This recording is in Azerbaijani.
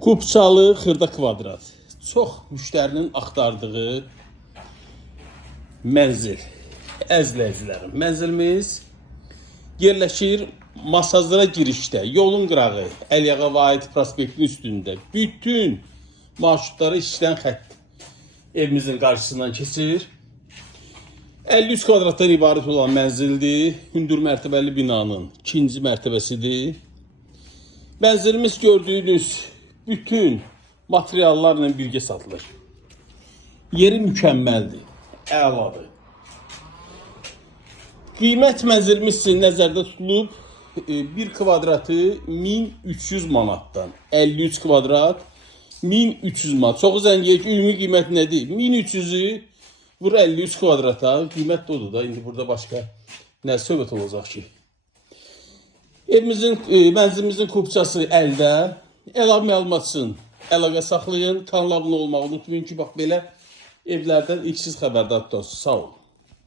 Kupçalı xırda kvadrat. Çox müştərinin axtardığı mənzil. Əzizlərim, mənzilimiz yerləşir Masazıra girişdə, yolun qırağı, Əliağa Vahid prospektinin üstündə. Bütün marşrutları işlən xətt evimizin qarşısından keçir. 53 kvadratdan ibarət olan mənzildir. Hündür mərtəbəli binanın ikinci mərtəbəsidir. Mənzilimiz gördüyünüz bütün materiallarla birgə satılır. Yeri mükəmməldir, əladır. Qiymət mənzilimiz üçün nəzərdə tutulub, bir kvadratı 1300 manatdan, 53 kvadrat 1300 manat. Çox zəngiyyə ki, ümumi qiymət nədir? 1300'ü vur 53 kvadrata, qiymət də odur da. İndi burada başqa nə söhbət olacaq ki? Evimizin, mənzilimizin kupçası əldə. Əlavə məlumat üçün əlaqə saxlayın. Kanala abunə olmağı unutmayın ki, bax belə evlərdən ilk siz xəbərdar tutasınız. Sağ olun.